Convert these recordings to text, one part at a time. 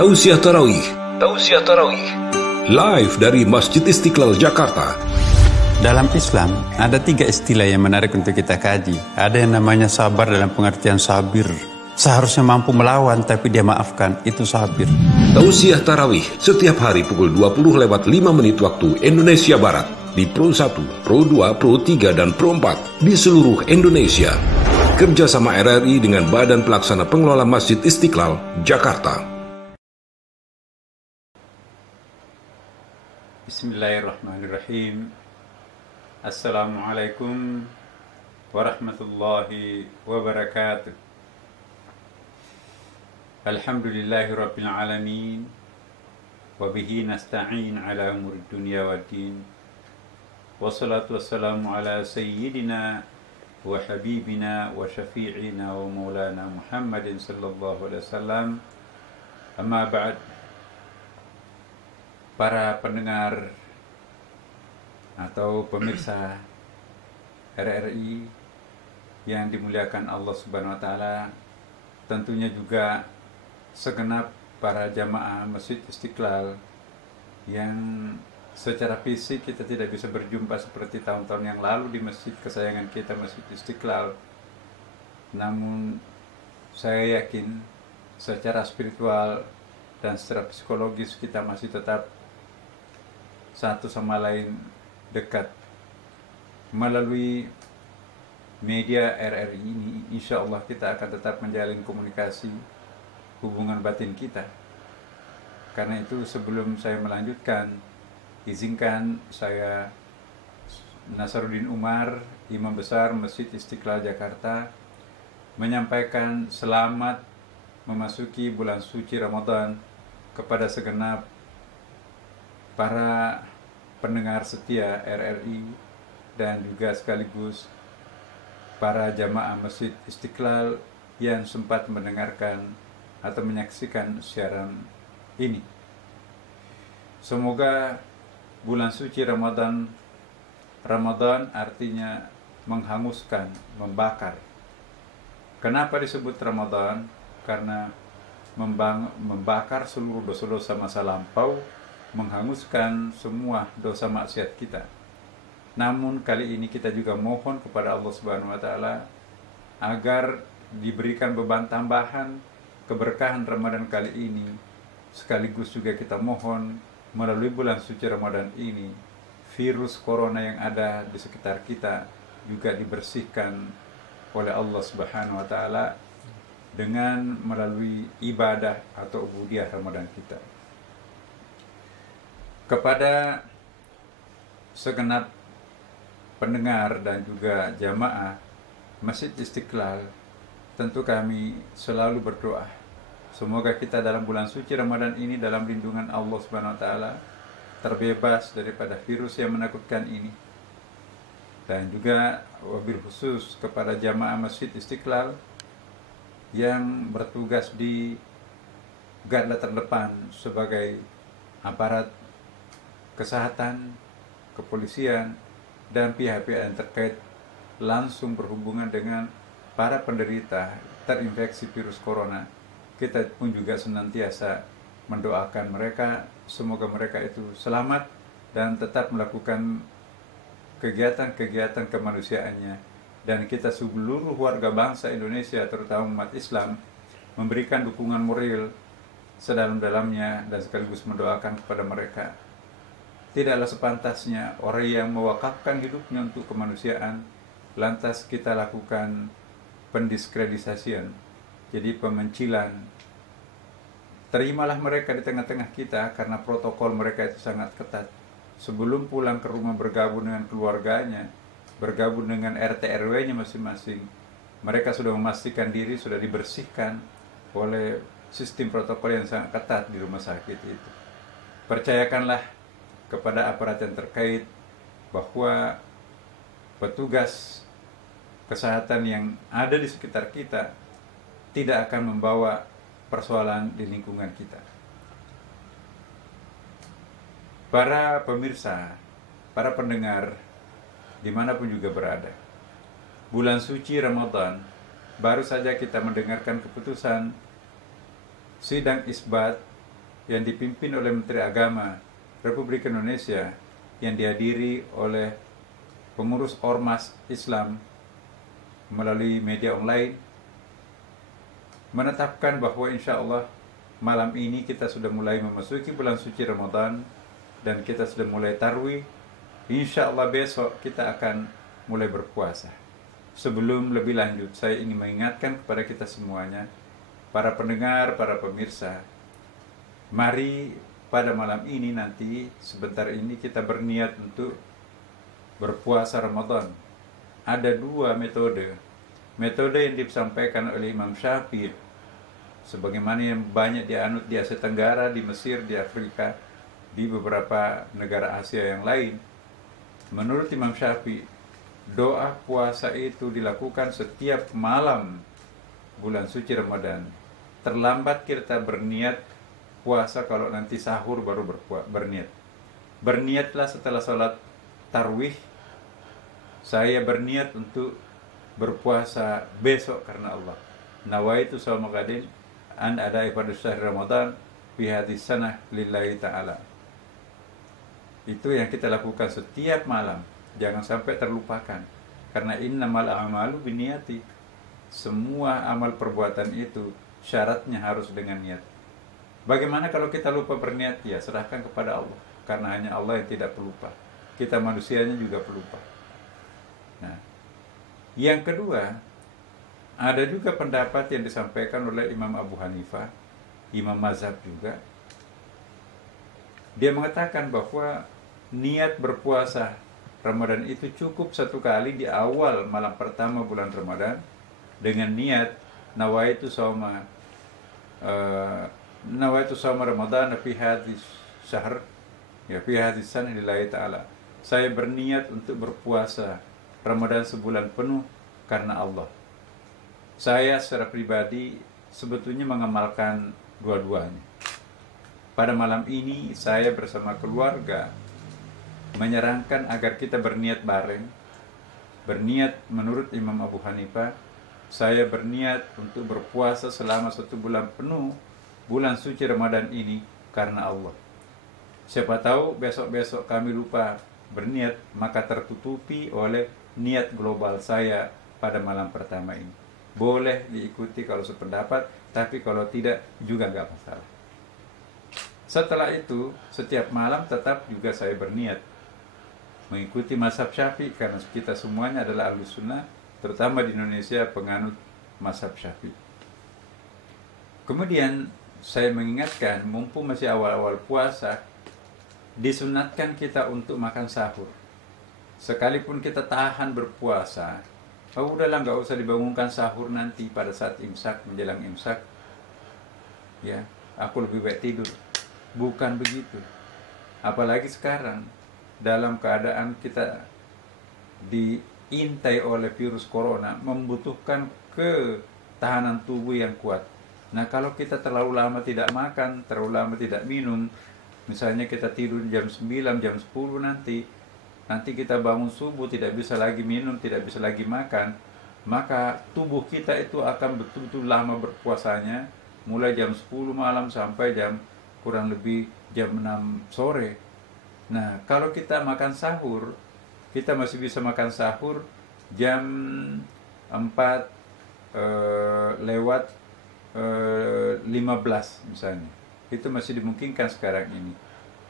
Tausiah Tarawih. Tausiah Tarawih. Live dari Masjid Istiqlal Jakarta. Dalam Islam ada 3 istilah yang menarik untuk kita kaji. Ada yang namanya sabar dalam pengertian sabir. Seharusnya mampu melawan tapi dia maafkan, itu sabir. Tausiah Tarawih setiap hari pukul 20:05 waktu Indonesia Barat di Pro 1, Pro 2, Pro 3, dan Pro 4 di seluruh Indonesia. Kerjasama RRI dengan Badan Pelaksana Pengelola Masjid Istiqlal Jakarta. Bismillahirrahmanirrahim. Assalamualaikum warahmatullahi wabarakatuh. Alhamdulillahi rabbil alamin. Wabihi nasta'in ala umurid dunya wa din. Wassalatu wassalamu ala sayyidina wa habibina wa syafi'ina wa maulana Muhammadin sallallahu alaihi wasallam. Amma ba'd. Para pendengar atau pemirsa RRI yang dimuliakan Allah Subhanahu wa taala, tentunya juga segenap para jamaah Masjid Istiqlal yang secara fisik kita tidak bisa berjumpa seperti tahun-tahun yang lalu di masjid kesayangan kita, Masjid Istiqlal. Namun saya yakin secara spiritual dan secara psikologis kita masih tetap satu sama lain dekat. Melalui media RRI ini, insya Allah kita akan tetap menjalin komunikasi hubungan batin kita. Karena itu sebelum saya melanjutkan, izinkan saya, Nasaruddin Umar, Imam Besar Masjid Istiqlal Jakarta, menyampaikan selamat memasuki bulan suci Ramadan kepada segenap para pendengar setia RRI dan juga sekaligus para jamaah Masjid Istiqlal yang sempat mendengarkan atau menyaksikan siaran ini. Semoga bulan suci Ramadan artinya menghanguskan, membakar. Kenapa disebut Ramadan? Karena membakar seluruh dosa-dosa masa lampau, menghanguskan semua dosa maksiat kita. Namun kali ini kita juga mohon kepada Allah Subhanahu wa taala agar diberikan beban tambahan keberkahan Ramadan kali ini. Sekaligus juga kita mohon melalui bulan suci Ramadan ini virus corona yang ada di sekitar kita juga dibersihkan oleh Allah Subhanahu wa taala dengan melalui ibadah atau ubudiyah Ramadan kita. Kepada segenap pendengar dan juga jamaah Masjid Istiqlal, tentu kami selalu berdoa semoga kita dalam bulan suci Ramadan ini dalam lindungan Allah Subhanahu wa taala, terbebas daripada virus yang menakutkan ini. Dan juga wabil khusus kepada jamaah Masjid Istiqlal yang bertugas di garda terdepan sebagai aparat kesehatan, kepolisian, dan pihak-pihak yang terkait langsung berhubungan dengan para penderita terinfeksi virus corona. Kita pun juga senantiasa mendoakan mereka, semoga mereka itu selamat dan tetap melakukan kegiatan-kegiatan kemanusiaannya. Dan kita seluruh warga bangsa Indonesia, terutama umat Islam, memberikan dukungan moral sedalam-dalamnya dan sekaligus mendoakan kepada mereka. Tidaklah sepantasnya orang yang mewakafkan hidupnya untuk kemanusiaan, lantas kita lakukan pendiskreditasian, jadi pemencilan. Terimalah mereka di tengah-tengah kita karena protokol mereka itu sangat ketat. Sebelum pulang ke rumah bergabung dengan keluarganya, bergabung dengan RT RW-nya masing-masing, mereka sudah memastikan diri sudah dibersihkan oleh sistem protokol yang sangat ketat di rumah sakit itu. Percayakanlah kepada aparat yang terkait bahwa petugas kesehatan yang ada di sekitar kita tidak akan membawa persoalan di lingkungan kita. Para pemirsa, para pendengar dimanapun juga berada, bulan suci Ramadan baru saja kita mendengarkan keputusan sidang isbat yang dipimpin oleh Menteri Agama Republik Indonesia, yang dihadiri oleh pengurus Ormas Islam melalui media online, menetapkan bahwa insya Allah malam ini kita sudah mulai memasuki bulan suci Ramadan dan kita sudah mulai tarwih. Insya Allah besok kita akan mulai berpuasa. Sebelum lebih lanjut, saya ingin mengingatkan kepada kita semuanya, para pendengar, para pemirsa, mari pada malam ini nanti sebentar ini kita berniat untuk berpuasa Ramadan. Ada dua metode. Metode yang disampaikan oleh Imam Syafi'i, sebagaimana yang banyak dianut di Asia Tenggara, di Mesir, di Afrika, di beberapa negara Asia yang lain. Menurut Imam Syafi'i, doa puasa itu dilakukan setiap malam bulan suci Ramadan. Terlambat kita berniat puasa kalau nanti sahur baru berniat. Berniatlah setelah sholat tarwih, saya berniat untuk berpuasa besok karena Allah. Nawaitu shauma ghadin an adai pada syahr Ramadan fi hadhihi sanah lillahi ta'ala. Itu yang kita lakukan setiap malam. Jangan sampai terlupakan. Karena innamal a'malu binniyati. Semua amal perbuatan itu syaratnya harus dengan niat. Bagaimana kalau kita lupa berniat? Ya, serahkan kepada Allah. Karena hanya Allah yang tidak pelupa. Kita manusianya juga pelupa. Nah, yang kedua, ada juga pendapat yang disampaikan oleh Imam Abu Hanifah, Imam Mazhab juga. Dia mengatakan bahwa niat berpuasa Ramadan itu cukup satu kali di awal malam pertama bulan Ramadan dengan niat nawaitu shauma Ramadan fi hadhihi syahr, ya fi hadhihi sanah lillahi ta'ala. Saya berniat untuk berpuasa Ramadan sebulan penuh karena Allah. Saya secara pribadi sebetulnya mengamalkan dua-duanya. Pada malam ini saya bersama keluarga menyarankan agar kita berniat bareng. Berniat menurut Imam Abu Hanifah, saya berniat untuk berpuasa selama 1 bulan penuh bulan suci Ramadan ini karena Allah. Siapa tahu besok-besok kami lupa berniat, maka tertutupi oleh niat global saya pada malam pertama ini. Boleh diikuti kalau sependapat, tapi kalau tidak juga nggak masalah. Setelah itu, setiap malam tetap juga saya berniat mengikuti mazhab Syafi'i, karena kita semuanya adalah Ahlus Sunnah, terutama di Indonesia penganut mazhab Syafi'i. Kemudian saya mengingatkan, mumpung masih awal-awal puasa, disunatkan kita untuk makan sahur. Sekalipun kita tahan berpuasa, udahlah nggak usah dibangunkan sahur nanti pada saat imsak, menjelang imsak. Ya, aku lebih baik tidur. Bukan begitu. Apalagi sekarang dalam keadaan kita diintai oleh virus corona, membutuhkan ketahanan tubuh yang kuat. Nah, kalau kita terlalu lama tidak makan, terlalu lama tidak minum, misalnya kita tidur jam 9, jam 10 nanti kita bangun subuh tidak bisa lagi minum, tidak bisa lagi makan, maka tubuh kita itu akan betul-betul lama berpuasanya, mulai jam 10 malam sampai kurang lebih jam 6 sore. Nah, kalau kita makan sahur, kita masih bisa makan sahur jam 4 lewat 15 misalnya. Itu masih dimungkinkan sekarang ini.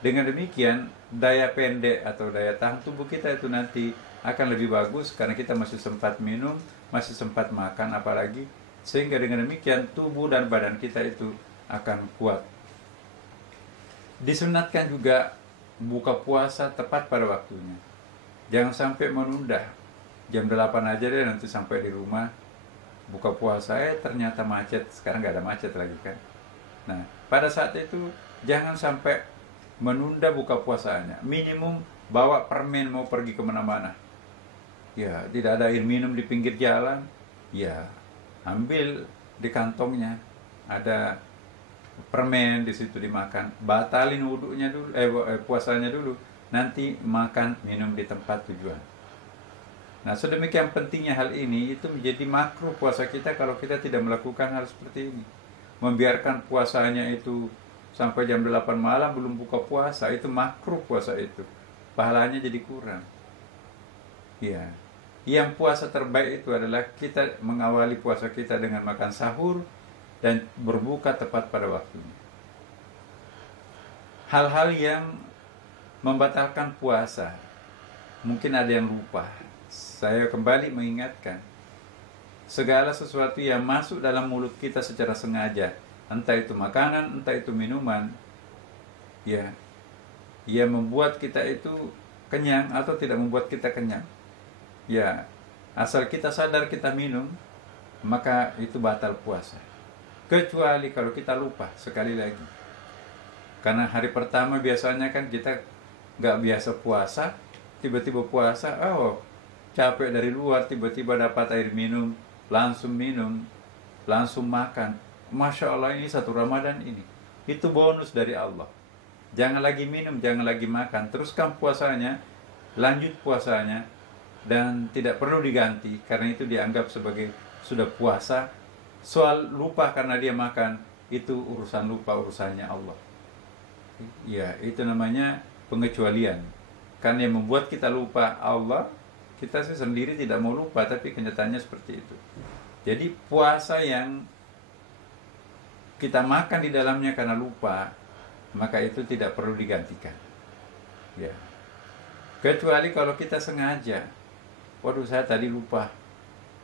Dengan demikian, daya pendek atau daya tahan tubuh kita itu nanti akan lebih bagus karena kita masih sempat minum, masih sempat makan apalagi, sehingga dengan demikian tubuh dan badan kita itu akan kuat. Disunatkan juga buka puasa tepat pada waktunya. Jangan sampai menunda. Jam 8 aja deh nanti sampai di rumah buka puasa, ternyata macet. Sekarang nggak ada macet lagi kan. Nah, pada saat itu jangan sampai menunda buka puasanya. Minimum bawa permen mau pergi kemana-mana. Ya, tidak ada air minum di pinggir jalan. Ya, ambil di kantongnya. Ada permen di situ dimakan. Batalin wudhunya dulu, puasanya dulu. Nanti makan minum di tempat tujuan. Nah, sedemikian pentingnya hal ini, itu menjadi makruh puasa kita kalau kita tidak melakukan hal seperti ini. Membiarkan puasanya itu sampai jam 8 malam belum buka puasa, itu makruh puasa itu. Pahalanya jadi kurang. Ya. Yang puasa terbaik itu adalah kita mengawali puasa kita dengan makan sahur dan berbuka tepat pada waktunya. Hal-hal yang membatalkan puasa, mungkin ada yang lupa. Saya kembali mengingatkan, segala sesuatu yang masuk dalam mulut kita secara sengaja, entah itu makanan, entah itu minuman, ya, yang membuat kita itu kenyang atau tidak membuat kita kenyang, ya, asal kita sadar kita minum, maka itu batal puasa. Kecuali kalau kita lupa, sekali lagi. Karena hari pertama biasanya kan kita nggak biasa puasa, tiba-tiba puasa, capek dari luar, tiba-tiba dapat air minum, langsung makan. Masya Allah, ini satu Ramadan ini. Itu bonus dari Allah. Jangan lagi minum, jangan lagi makan. Teruskan puasanya, lanjut puasanya, dan tidak perlu diganti, karena itu dianggap sebagai sudah puasa. Soal lupa karena dia makan, itu urusan lupa, urusannya Allah. Ya, itu namanya pengecualian. Karena yang membuat kita lupa Allah, kita sendiri tidak mau lupa, tapi kenyataannya seperti itu. Jadi puasa yang kita makan di dalamnya karena lupa, maka itu tidak perlu digantikan. Ya. Kecuali kalau kita sengaja, waduh saya tadi lupa,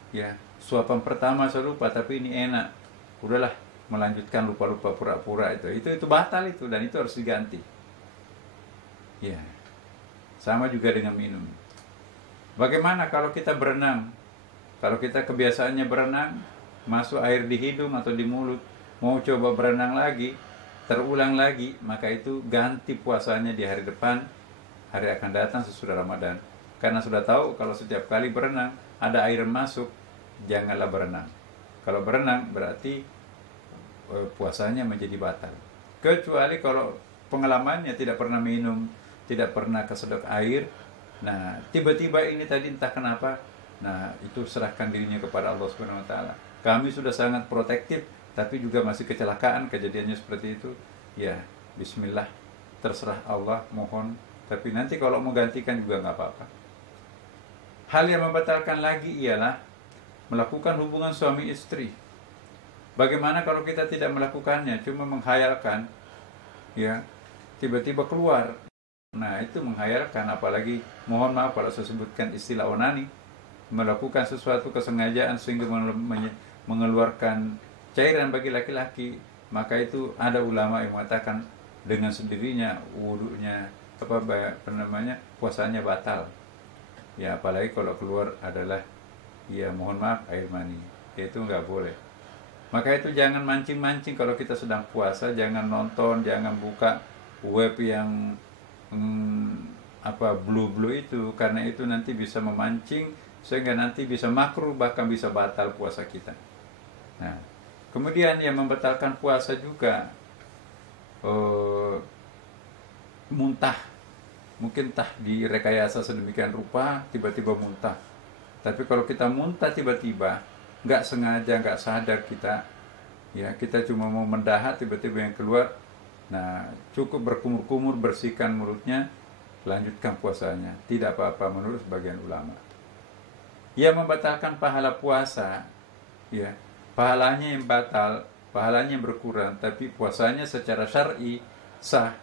ya, suapan pertama saya lupa, tapi ini enak, udahlah, melanjutkan lupa-lupa pura-pura itu batal itu, dan itu harus diganti. Ya. Sama juga dengan minum. Bagaimana kalau kita berenang? Kalau kita kebiasaannya berenang, masuk air di hidung atau di mulut, mau coba berenang lagi, terulang lagi, maka itu ganti puasanya di hari depan, hari akan datang sesudah Ramadan. Karena sudah tahu kalau setiap kali berenang ada air masuk, janganlah berenang. Kalau berenang berarti puasanya menjadi batal. Kecuali kalau pengalamannya tidak pernah minum, tidak pernah kesedot air, nah tiba-tiba ini tadi entah kenapa, nah itu serahkan dirinya kepada Allah Subhanahu Wa Taala. Kami sudah sangat protektif, tapi juga masih kecelakaan, kejadiannya seperti itu. Ya, Bismillah, terserah Allah, mohon. Tapi nanti kalau mau gantikan juga nggak apa-apa. Hal yang membatalkan lagi ialah melakukan hubungan suami istri. Bagaimana kalau kita tidak melakukannya, cuma menghayalkan, ya, tiba-tiba keluar. Nah, itu menghayalkan, apalagi, mohon maaf kalau saya sebutkan istilah onani, melakukan sesuatu kesengajaan sehingga mengeluarkan cairan bagi laki-laki, maka itu ada ulama yang mengatakan dengan sendirinya wudunya, puasanya batal. Ya, apalagi kalau keluar adalah, ya mohon maaf, air mani, itu nggak boleh. Maka itu jangan mancing-mancing kalau kita sedang puasa, jangan nonton, jangan buka web yang blue itu, karena itu nanti bisa memancing sehingga nanti bisa makruh, bahkan bisa batal puasa kita. Nah, kemudian yang membatalkan puasa juga muntah. Mungkin tah direkayasa sedemikian rupa, tiba-tiba muntah. Tapi kalau kita muntah tiba-tiba, nggak sengaja, nggak sadar kita, ya kita cuma mau mendahak, tiba-tiba yang keluar, nah cukup berkumur-kumur, bersihkan mulutnya, lanjutkan puasanya, tidak apa-apa menurut sebagian ulama. Yang membatalkan pahala puasa, ya pahalanya yang batal, pahalanya yang berkurang, tapi puasanya secara syar'i sah,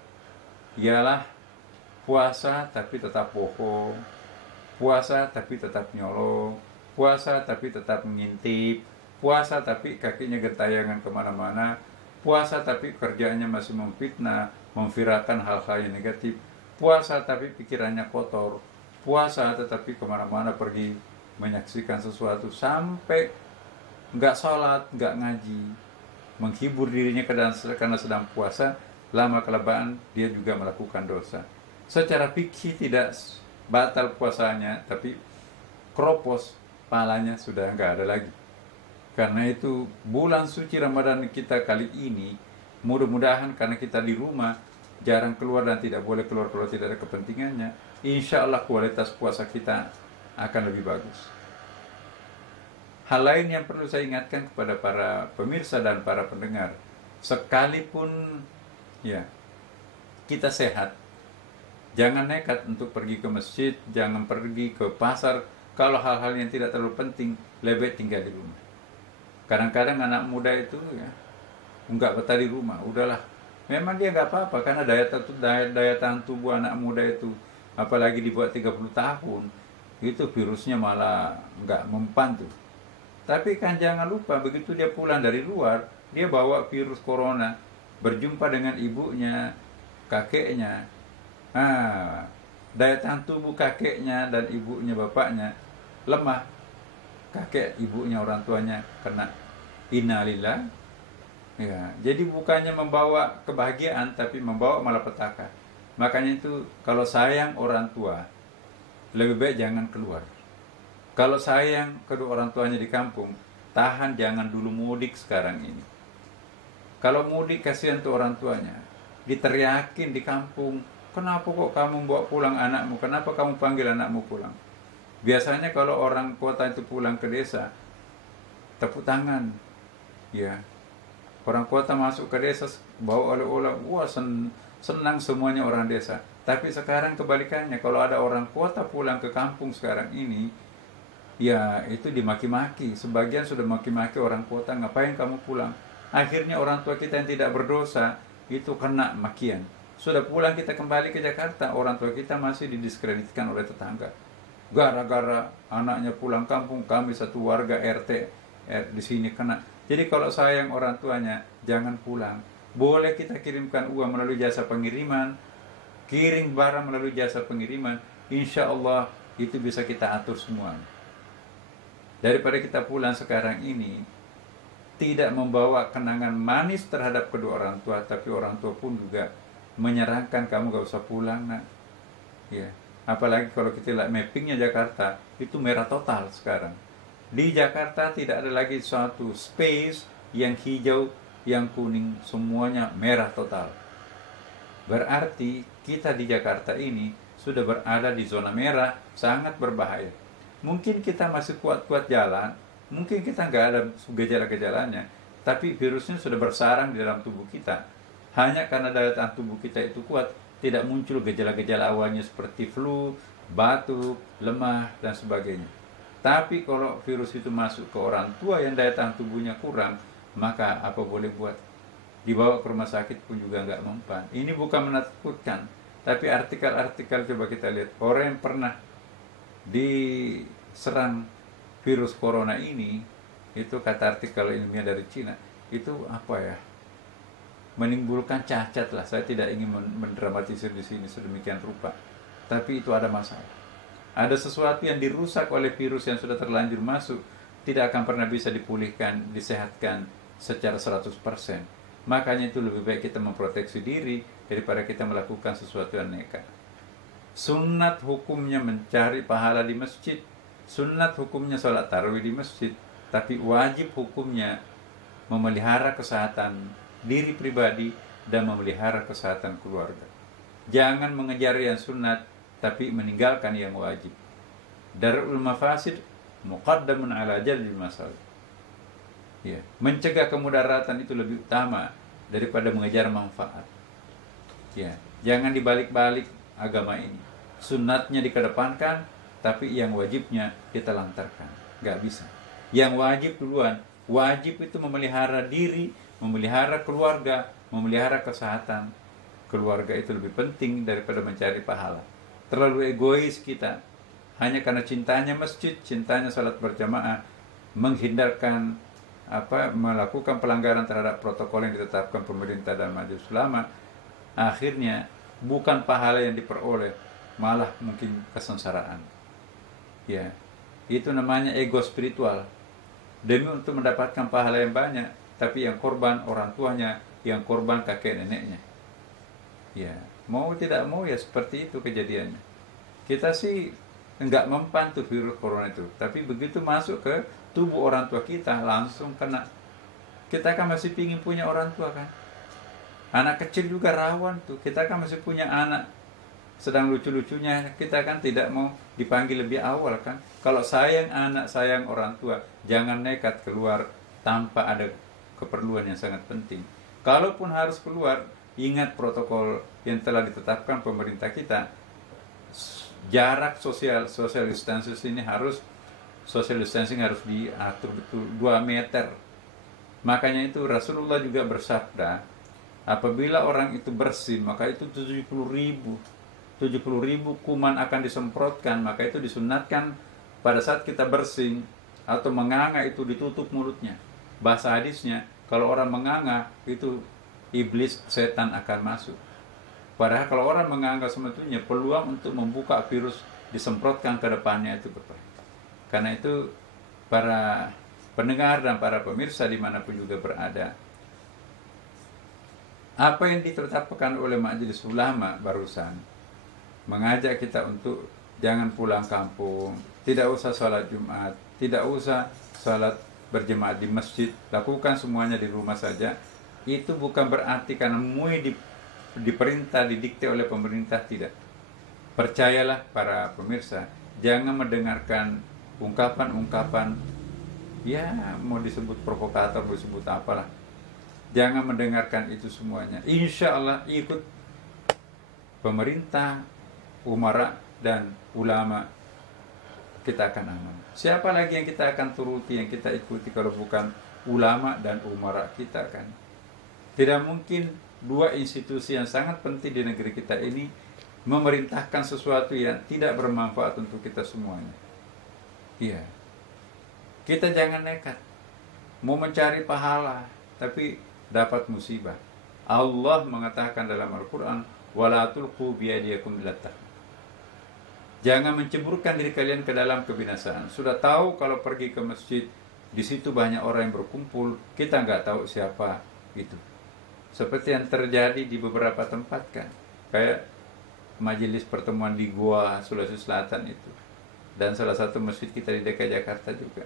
ialah puasa tapi tetap bohong, puasa tapi tetap nyolong, puasa tapi tetap mengintip, puasa tapi kakinya gentayangan kemana-mana, puasa tapi kerjaannya masih memfitnah, memviralkan hal-hal yang negatif, puasa tapi pikirannya kotor, puasa tetapi kemana-mana pergi menyaksikan sesuatu, sampai nggak sholat, nggak ngaji, menghibur dirinya karena sedang puasa, lama kelamaan dia juga melakukan dosa. Secara fikih tidak batal puasanya, tapi kropos, pahalanya sudah nggak ada lagi. Karena itu bulan suci Ramadan kita kali ini, mudah-mudahan karena kita di rumah, jarang keluar dan tidak boleh keluar kalau tidak ada kepentingannya, insya Allah kualitas puasa kita akan lebih bagus. Hal lain yang perlu saya ingatkan kepada para pemirsa dan para pendengar, sekalipun Ya, kita sehat. Jangan nekat untuk pergi ke masjid, jangan pergi ke pasar. Kalau hal-hal yang tidak terlalu penting, lebih tinggal di rumah. Kadang-kadang anak muda itu ya nggak betah di rumah, udahlah. Memang dia nggak apa-apa karena daya tahan tubuh anak muda itu, apalagi dibuat 30 tahun, itu virusnya malah nggak mempan tuh. Tapi kan jangan lupa begitu dia pulang dari luar, dia bawa virus corona, berjumpa dengan ibunya, kakeknya. Daya tahan tubuh kakeknya dan ibunya, bapaknya lemah. Kakek, ibunya, orang tuanya kena, innalillah. Ya, jadi bukannya membawa kebahagiaan, tapi membawa malapetaka. Makanya itu kalau sayang orang tua, lebih baik jangan keluar. Kalau sayang kedua orang tuanya di kampung, tahan, jangan dulu mudik sekarang ini. Kalau mudik kasihan tuh orang tuanya, diteriakin di kampung, kenapa kok kamu bawa pulang anakmu, kenapa kamu panggil anakmu pulang. Biasanya kalau orang kota itu pulang ke desa, tepuk tangan, ya. Orang kota masuk ke desa bawa oleh-oleh, wah senang semuanya orang desa. Tapi sekarang kebalikannya, kalau ada orang kota pulang ke kampung sekarang ini, ya itu dimaki-maki. Sebagian sudah maki-maki orang kota, ngapain kamu pulang? Akhirnya orang tua kita yang tidak berdosa itu kena makian. Sudah pulang kita kembali ke Jakarta, orang tua kita masih didiskreditkan oleh tetangga. Gara-gara anaknya pulang kampung, kami satu warga RT di sini kena. Jadi kalau sayang orang tuanya, jangan pulang. Boleh kita kirimkan uang melalui jasa pengiriman, kirim barang melalui jasa pengiriman, insya Allah itu bisa kita atur semua. Daripada kita pulang sekarang ini, tidak membawa kenangan manis terhadap kedua orang tua, tapi orang tua pun juga menyarankan kamu gak usah pulang, nak. Ya. Apalagi kalau kita lihat mappingnya Jakarta, itu merah total sekarang. Di Jakarta tidak ada lagi suatu space yang hijau, yang kuning, semuanya merah total. Berarti kita di Jakarta ini sudah berada di zona merah, sangat berbahaya. Mungkin kita masih kuat-kuat jalan, mungkin kita nggak ada gejala-gejalanya, tapi virusnya sudah bersarang di dalam tubuh kita. Hanya karena daya tahan tubuh kita itu kuat, tidak muncul gejala-gejala awalnya seperti flu, batuk, lemah, dan sebagainya. Tapi kalau virus itu masuk ke orang tua yang daya tahan tubuhnya kurang, maka apa boleh buat? Dibawa ke rumah sakit pun juga nggak mempan. Ini bukan menakutkan, tapi artikel-artikel coba kita lihat. Orang yang pernah diserang virus corona ini, itu kata artikel ilmiah dari Cina, itu apa ya? Menimbulkan cacat lah. Saya tidak ingin mendramatisir di sini sedemikian rupa, tapi itu ada masalah. Ada sesuatu yang dirusak oleh virus yang sudah terlanjur masuk, tidak akan pernah bisa dipulihkan, disehatkan secara 100%. Makanya itu lebih baik kita memproteksi diri daripada kita melakukan sesuatu yang nekat. Sunnat hukumnya mencari pahala di masjid, sunnat hukumnya sholat tarawih di masjid, tapi wajib hukumnya memelihara kesehatan diri pribadi dan memelihara kesehatan keluarga. Jangan mengejar yang sunat tapi meninggalkan yang wajib. Darul mafasid muqaddamun ala jalbil masalih. Ya, mencegah kemudaratan itu lebih utama daripada mengejar manfaat. Ya, jangan dibalik-balik agama ini. Sunnatnya dikedepankan, tapi yang wajibnya ditelantarkan. Gak bisa. Yang wajib duluan. Wajib itu memelihara diri, memelihara keluarga, memelihara kesehatan. Keluarga itu lebih penting daripada mencari pahala. Terlalu egois kita, hanya karena cintanya masjid, cintanya salat berjamaah, menghindarkan melakukan pelanggaran terhadap protokol yang ditetapkan pemerintah dan majelis ulama. Akhirnya bukan pahala yang diperoleh, malah mungkin kesengsaraan. Ya, itu namanya ego spiritual. Demi untuk mendapatkan pahala yang banyak, tapi yang korban orang tuanya, yang korban kakek neneknya. Ya, mau tidak mau ya seperti itu kejadiannya. Kita sih enggak mempan tuh virus corona itu, tapi begitu masuk ke tubuh orang tua kita langsung kena. Kita kan masih pingin punya orang tua kan. Anak kecil juga rawan tuh. Kita kan masih punya anak sedang lucu-lucunya, kita kan tidak mau dipanggil lebih awal kan. Kalau sayang anak, sayang orang tua, jangan nekat keluar tanpa ada keperluan yang sangat penting. Kalaupun harus keluar, ingat protokol yang telah ditetapkan pemerintah kita. Jarak social distancing ini harus diatur betul 2 meter. Makanya itu Rasulullah juga bersabda, apabila orang itu bersin, maka itu 70.000 kuman akan disemprotkan. Maka itu disunatkan pada saat kita bersin atau menganga itu ditutup mulutnya. Bahasa hadisnya, kalau orang menganga itu iblis, setan akan masuk. Padahal kalau orang menganga sebetulnya peluang untuk membuka virus disemprotkan ke depannya itu berbanyak. Karena itu para pendengar dan para pemirsa dimanapun juga berada, apa yang ditetapkan oleh Majelis Ulama barusan mengajak kita untuk jangan pulang kampung, tidak usah sholat Jumat, tidak usah sholat berjemaah di masjid, lakukan semuanya di rumah saja. Itu bukan berarti karena MUI diperintah, didikte oleh pemerintah, tidak. Percayalah para pemirsa, jangan mendengarkan ungkapan-ungkapan, ya mau disebut provokator, mau disebut apalah. Jangan mendengarkan itu semuanya. Insya Allah ikut pemerintah, umara, dan ulama, kita akan aman. Siapa lagi yang kita akan turuti, yang kita ikuti kalau bukan ulama dan umara kita kan? Tidak mungkin 2 institusi yang sangat penting di negeri kita ini memerintahkan sesuatu yang tidak bermanfaat untuk kita semuanya. Iya. Kita jangan nekat mau mencari pahala tapi dapat musibah. Allah mengatakan dalam Al-Quran, wala tulqu biyadiyakum ila tahlukah. Jangan menceburkan diri kalian ke dalam kebinasaan. Sudah tahu kalau pergi ke masjid, di situ banyak orang yang berkumpul, kita nggak tahu siapa itu. Seperti yang terjadi di beberapa tempat kan, kayak majelis pertemuan di Goa, Sulawesi Selatan itu, dan salah satu masjid kita di DKI Jakarta juga.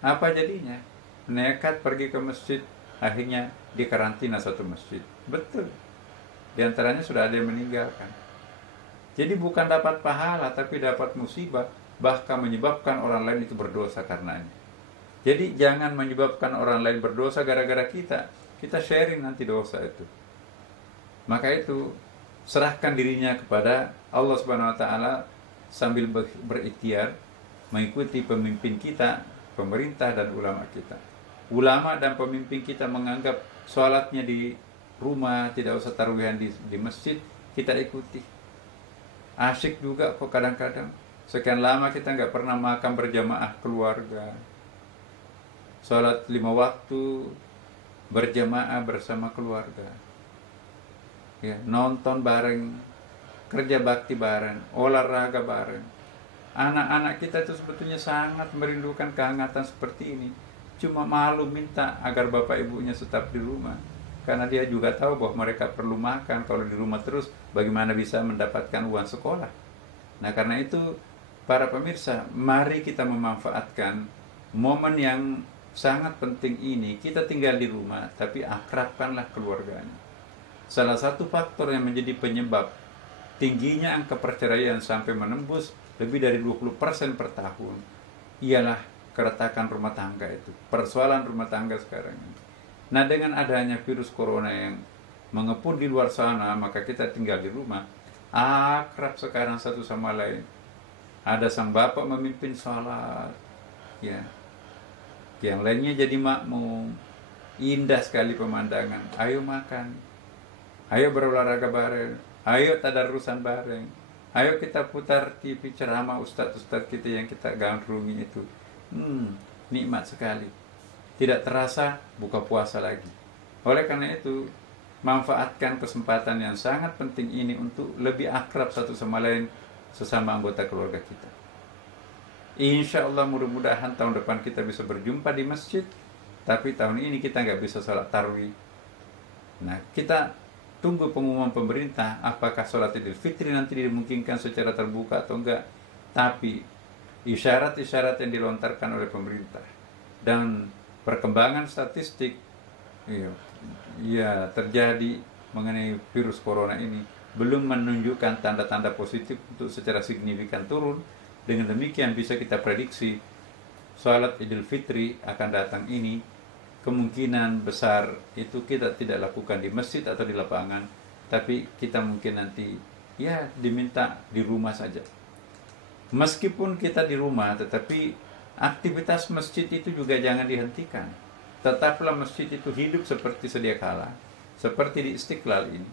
Apa jadinya? Nekat pergi ke masjid, akhirnya dikarantina satu masjid. Betul. Di antaranya sudah ada yang meninggalkan. Jadi bukan dapat pahala, tapi dapat musibah, bahkan menyebabkan orang lain itu berdosa karenanya. Jadi jangan menyebabkan orang lain berdosa gara-gara kita sharing nanti dosa itu. Maka itu serahkan dirinya kepada Allah Subhanahu wa taala sambil berikhtiar mengikuti pemimpin kita, pemerintah dan ulama kita. Ulama dan pemimpin kita menganggap sholatnya di rumah, tidak usah tarawih di masjid, kita ikuti. Asyik juga kok kadang-kadang. Sekian lama kita nggak pernah makan berjamaah keluarga. Sholat 5 waktu berjamaah bersama keluarga. Ya, nonton bareng, kerja bakti bareng, olahraga bareng. Anak-anak kita itu sebetulnya sangat merindukan kehangatan seperti ini. Cuma malu minta agar bapak ibunya tetap di rumah. Karena dia juga tahu bahwa mereka perlu makan. Kalau di rumah terus, bagaimana bisa mendapatkan uang sekolah? Nah, karena itu, para pemirsa, mari kita memanfaatkan momen yang sangat penting ini. Kita tinggal di rumah, tapi akrabkanlah keluarganya. Salah satu faktor yang menjadi penyebab tingginya angka perceraian sampai menembus lebih dari 20% per tahun ialah keretakan rumah tangga itu. Persoalan rumah tangga sekarang ini. Nah, dengan adanya virus corona yang mengepung di luar sana, maka kita tinggal di rumah, akrab sekarang satu sama lain. Ada sang bapak memimpin sholat, ya, yang lainnya jadi makmum. Indah sekali pemandangan. Ayo makan, ayo berolahraga bareng, ayo tadarusan bareng, ayo kita putar TV ceramah ustadz-ustadz kita yang kita gandrungi itu. Nikmat sekali. Tidak terasa buka puasa lagi. Oleh karena itu, manfaatkan kesempatan yang sangat penting ini untuk lebih akrab satu sama lain, sesama anggota keluarga kita. Insya Allah mudah-mudahan tahun depan kita bisa berjumpa di masjid, tapi tahun ini kita nggak bisa sholat tarawih. Nah, kita tunggu pengumuman pemerintah apakah sholat Idul Fitri nanti dimungkinkan secara terbuka atau enggak. Tapi isyarat-isyarat yang dilontarkan oleh pemerintah dan perkembangan statistik ya terjadi mengenai virus corona ini belum menunjukkan tanda-tanda positif untuk secara signifikan turun. Dengan demikian bisa kita prediksi sholat Idul Fitri akan datang ini kemungkinan besar itu kita tidak lakukan di masjid atau di lapangan, tapi kita mungkin nanti ya diminta di rumah saja. Meskipun kita di rumah, tetapi aktivitas masjid itu juga jangan dihentikan. Tetaplah masjid itu hidup seperti sedia kala, seperti di Istiqlal ini.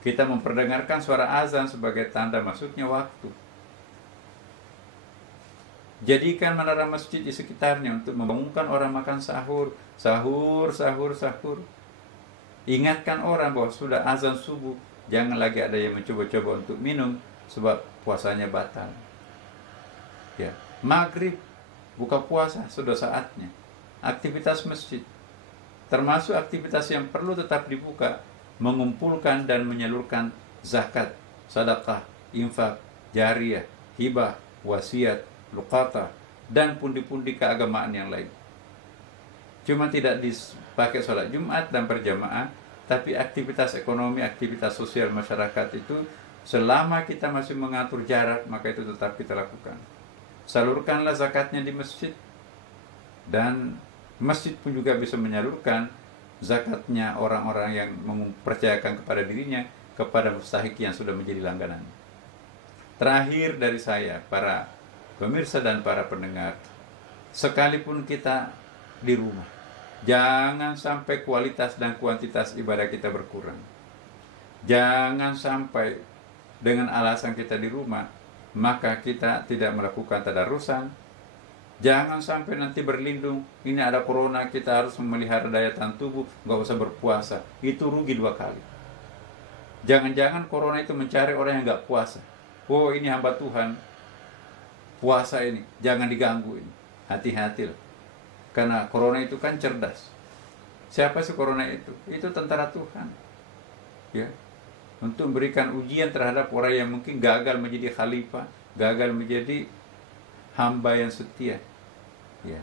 Kita memperdengarkan suara azan sebagai tanda masuknya waktu. Jadikan menara masjid di sekitarnya untuk membangunkan orang makan sahur. Sahur. Ingatkan orang bahwa sudah azan subuh. Jangan lagi ada yang mencoba-coba untuk minum, sebab puasanya batal. Ya, maghrib, buka puasa, sudah saatnya. Aktivitas masjid, termasuk aktivitas yang perlu tetap dibuka, mengumpulkan dan menyalurkan zakat, sedekah, infak, jariyah, hibah, wasiat, luqata, dan pundi-pundi keagamaan yang lain. Cuma tidak dipakai sholat Jumat dan berjamaah, tapi aktivitas ekonomi, aktivitas sosial masyarakat itu selama kita masih mengatur jarak, maka itu tetap kita lakukan. Salurkanlah zakatnya di masjid, dan masjid pun juga bisa menyalurkan zakatnya orang-orang yang mempercayakan kepada dirinya, kepada mustahik yang sudah menjadi langganan. Terakhir dari saya, para pemirsa dan para pendengar, sekalipun kita di rumah, jangan sampai kualitas dan kuantitas ibadah kita berkurang. Jangan sampai dengan alasan kita di rumah, maka kita tidak melakukan tadarusan. Jangan sampai nanti berlindung, ini ada corona, kita harus memelihara daya tahan tubuh, nggak usah berpuasa. Itu rugi 2 kali. Jangan-jangan corona itu mencari orang yang nggak puasa. Oh, ini hamba Tuhan, puasa ini, jangan diganggu ini. Hati-hati loh. Karena corona itu kan cerdas. Siapa sih corona itu? Itu tentara Tuhan. Ya. Untuk memberikan ujian terhadap orang yang mungkin gagal menjadi khalifah, gagal menjadi hamba yang setia. Ya.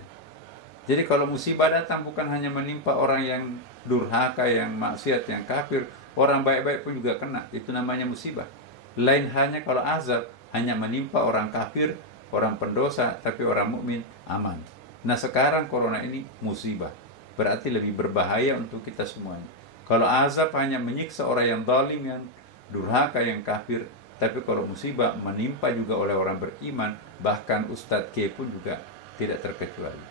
Jadi kalau musibah datang bukan hanya menimpa orang yang durhaka, yang maksiat, yang kafir, orang baik-baik pun juga kena. Itu namanya musibah. Lain halnya kalau azab hanya menimpa orang kafir, orang pendosa, tapi orang mukmin aman. Nah, sekarang corona ini musibah, berarti lebih berbahaya untuk kita semuanya. Kalau azab hanya menyiksa orang yang zalim, yang durhaka, yang kafir, tapi kalau musibah menimpa juga oleh orang beriman, bahkan Ustadz K pun juga tidak terkecuali.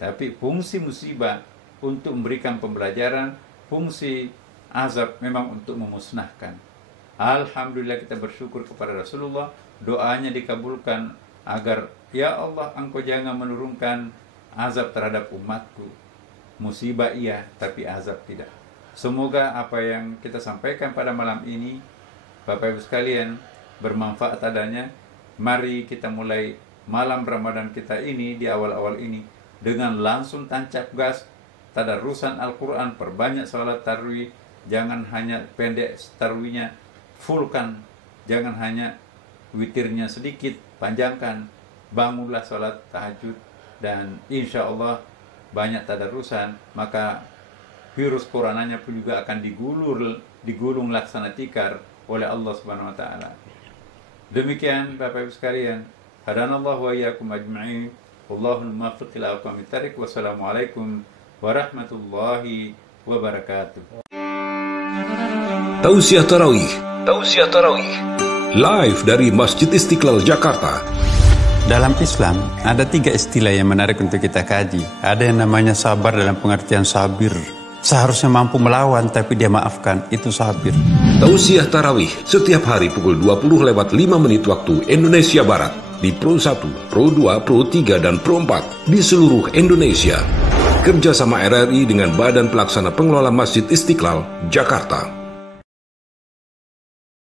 Tapi fungsi musibah untuk memberikan pembelajaran, fungsi azab memang untuk memusnahkan. Alhamdulillah kita bersyukur kepada Rasulullah, doanya dikabulkan agar ya Allah, Engkau jangan menurunkan azab terhadap umatku. Musibah iya, tapi azab tidak. Semoga apa yang kita sampaikan pada malam ini, Bapak Ibu sekalian, bermanfaat adanya. Mari kita mulai malam Ramadan kita ini, di awal-awal ini, dengan langsung tancap gas, tadarusan Al-Quran, perbanyak salat tarawih. Jangan hanya pendek tarawihnya, fullkan. Jangan hanya witirnya sedikit, panjangkan. Bangunlah salat tahajud, dan insya Allah banyak tadarusan, maka virus coronanya pun juga akan digulung laksana tikar oleh Allah Subhanahu wa taala. Demikian Bapak Ibu sekalian, hadanallahu wa iyyakum ajma'in. Allahumma muwaffiq ila aqwamit thariq. Wassalamualaikum warahmatullahi wabarakatuh. Tausiah Tarawih live dari Masjid Istiqlal Jakarta. Dalam Islam ada 3 istilah yang menarik untuk kita kaji. Ada yang namanya sabar dalam pengertian sabir. Seharusnya mampu melawan tapi dia maafkan, itu sabir. Tausiah Tarawih setiap hari pukul 20:05 waktu Indonesia Barat di Pro 1, Pro 2, Pro 3, dan Pro 4 di seluruh Indonesia. Kerjasama RRI dengan Badan Pelaksana Pengelola Masjid Istiqlal Jakarta.